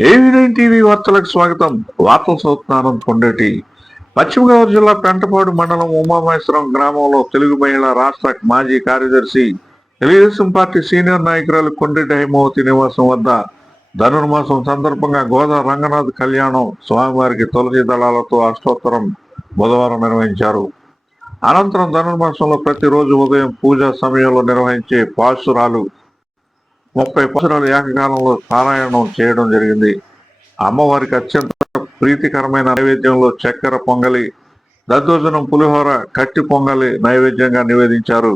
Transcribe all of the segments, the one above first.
ఏవి9 TV వార్తలకు స్వాగతం. వార్తలు చదువుతున్నాను కొండేటి. పశ్చిమ గోదావరి జిల్లా పెంటపాడు మండలం ఉమామహేశ్వరం గ్రామంలో తెలుగు మహిళా రాష్ట్ర మాజీ కార్యదర్శి, తెలుగుదేశం పార్టీ సీనియర్ నాయకురాలు కొండేటి హైమావతి నివాసం వద్ద ధనుర్మాసం సందర్భంగా గోదా రంగనాథ్ కళ్యాణం స్వామివారికి తులసి దళాలతో అష్టోత్తరం బుధవారం నిర్వహించారు. అనంతరం ధనుర్మాసంలో ప్రతిరోజు ఉదయం పూజా సమయంలో నిర్వహించే పాశురాలు 30 పాసురాలు ఏకకాలంలో పారాయణం చేయడం జరిగింది. అమ్మవారికి అత్యంత ప్రీతికరమైన నైవేద్యంలో చక్కెర పొంగలి, దద్దోజనం, పులిహోర, కట్టి పొంగలి నైవేద్యంగా నివేదించారు.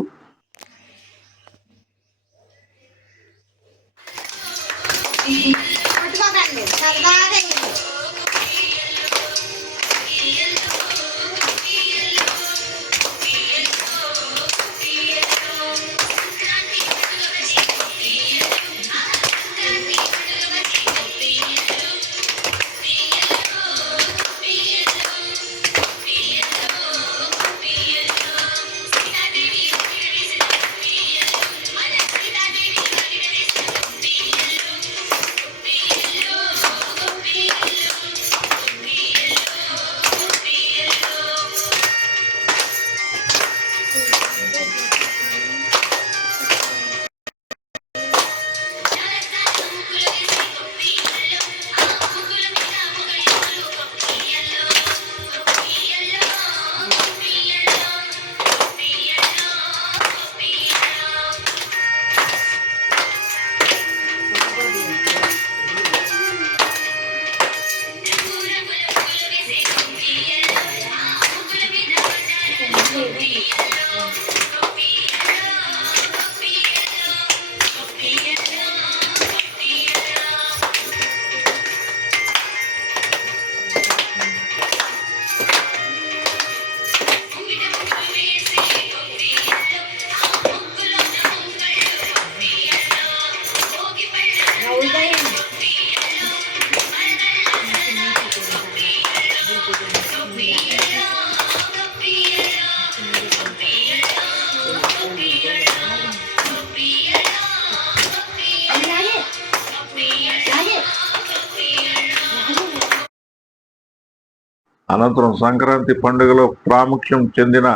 అనంతరం సంక్రాంతి పండుగలో ప్రాముఖ్యం చెందిన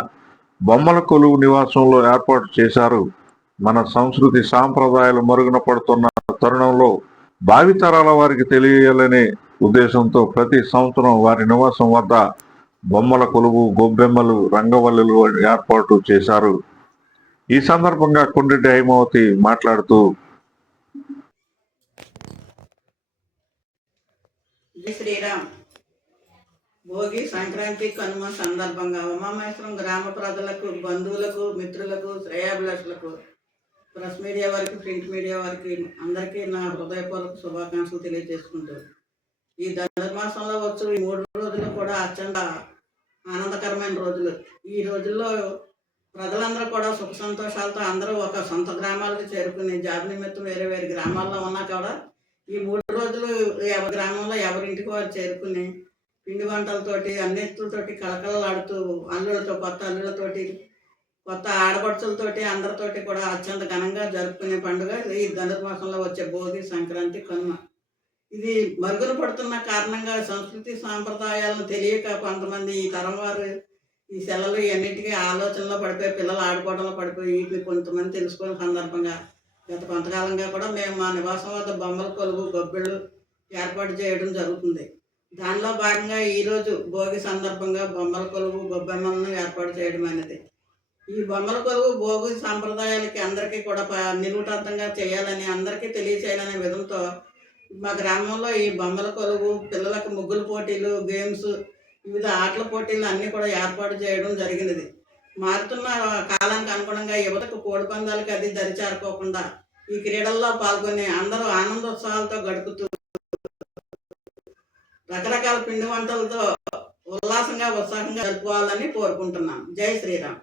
బొమ్మల కొలువు నివాసంలో ఏర్పాటు చేశారు. మన సంస్కృతి సాంప్రదాయాలు మరుగున పడుతున్న తరుణంలో భావితరాల వారికి తెలియాలనే ఉద్దేశంతో ప్రతి సంవత్సరం వారి నివాసం వద్ద బొమ్మల కొలువు, గొబ్బెమ్మలు, రంగవల్లులు ఏర్పాటు చేశారు. ఈ సందర్భంగా కొండెటి హైమావతి మాట్లాడుతూ, శ్రీరామ్ భోగి, సంక్రాంతి, కనుమ సందర్భంగా ఉమామహేశ్వరం గ్రామ ప్రజలకు, బంధువులకు, మిత్రులకు, శ్రేయాభిలాషులకు, ప్రెస్ మీడియా వారికి, ప్రింట్ మీడియా వారికి అందరికీ నా హృదయపూర్వక శుభాకాంక్షలు తెలియజేసుకుంటూ, ఈ ధనుర్మాసంలో వచ్చు ఈ 3 రోజులు కూడా అత్యంత ఆనందకరమైన రోజులు. ఈ రోజుల్లో ప్రజలందరూ కూడా సుఖ సంతోషాలతో అందరూ ఒక సొంత గ్రామాలకు చేరుకుని జాబ్ నిమిత్తం వేరే వేరే గ్రామాల్లో ఉన్నా కూడా ఈ 3 రోజులు ఎవరి గ్రామంలో ఎవరింటికి వారు చేరుకుని పిండి వంటలతోటి, అన్నిటితోటి కళకళలాడుతూ, అల్లులతో, కొత్త అల్లులతోటి, కొత్త ఆడపడుచులతోటి, అందరితోటి కూడా అత్యంత ఘనంగా జరుపుకునే పండుగ ఈ ధనుర్మాసంలో వచ్చే భోగి, సంక్రాంతి, కనుమ. ఇది మరుగున పడుతున్న కారణంగా సంస్కృతి సాంప్రదాయాలను తెలియక కొంతమంది ఈ తరం వారు ఈ సెలవులు ఇవన్నిటికీ ఆలోచనలో పడిపోయి, పిల్లలు ఆడుకోవడంలో పడిపోయి, వీటిని కొంతమంది తెలుసుకునే సందర్భంగా గత కొంతకాలంగా కూడా మేము మా నివాసం వద్ద బొమ్మల కొలువు, గొబ్బిళ్ళు ఏర్పాటు చేయడం జరుగుతుంది. దానిలో భాగంగా ఈరోజు భోగి సందర్భంగా బొమ్మల కొలువు, గొబ్బెమ్మలను ఏర్పాటు చేయడం అనేది. ఈ బొమ్మల కొలువు భోగి సాంప్రదాయాలకి అందరికీ కూడా నిలువుటర్థంగా చేయాలని, అందరికీ తెలియచేయాలనే విధంతో మా గ్రామంలో ఈ బొమ్మల కొలువు, పిల్లలకు ముగ్గుల పోటీలు, గేమ్స్, వివిధ ఆటల పోటీలు అన్నీ కూడా ఏర్పాటు చేయడం జరిగినది. మారుతున్న కాలానికి అనుగుణంగా యువతకు కోడి పందాలకి అది దరిచేరుకోకుండా ఈ క్రీడల్లో పాల్గొని అందరూ ఆనందోత్సాహాలతో గడుపుతూ రకరకాల పిండి వంటలతో ఉల్లాసంగా, ఉత్సాహంగా జరుపుకోవాలని కోరుకుంటున్నాను. జై శ్రీరామ్.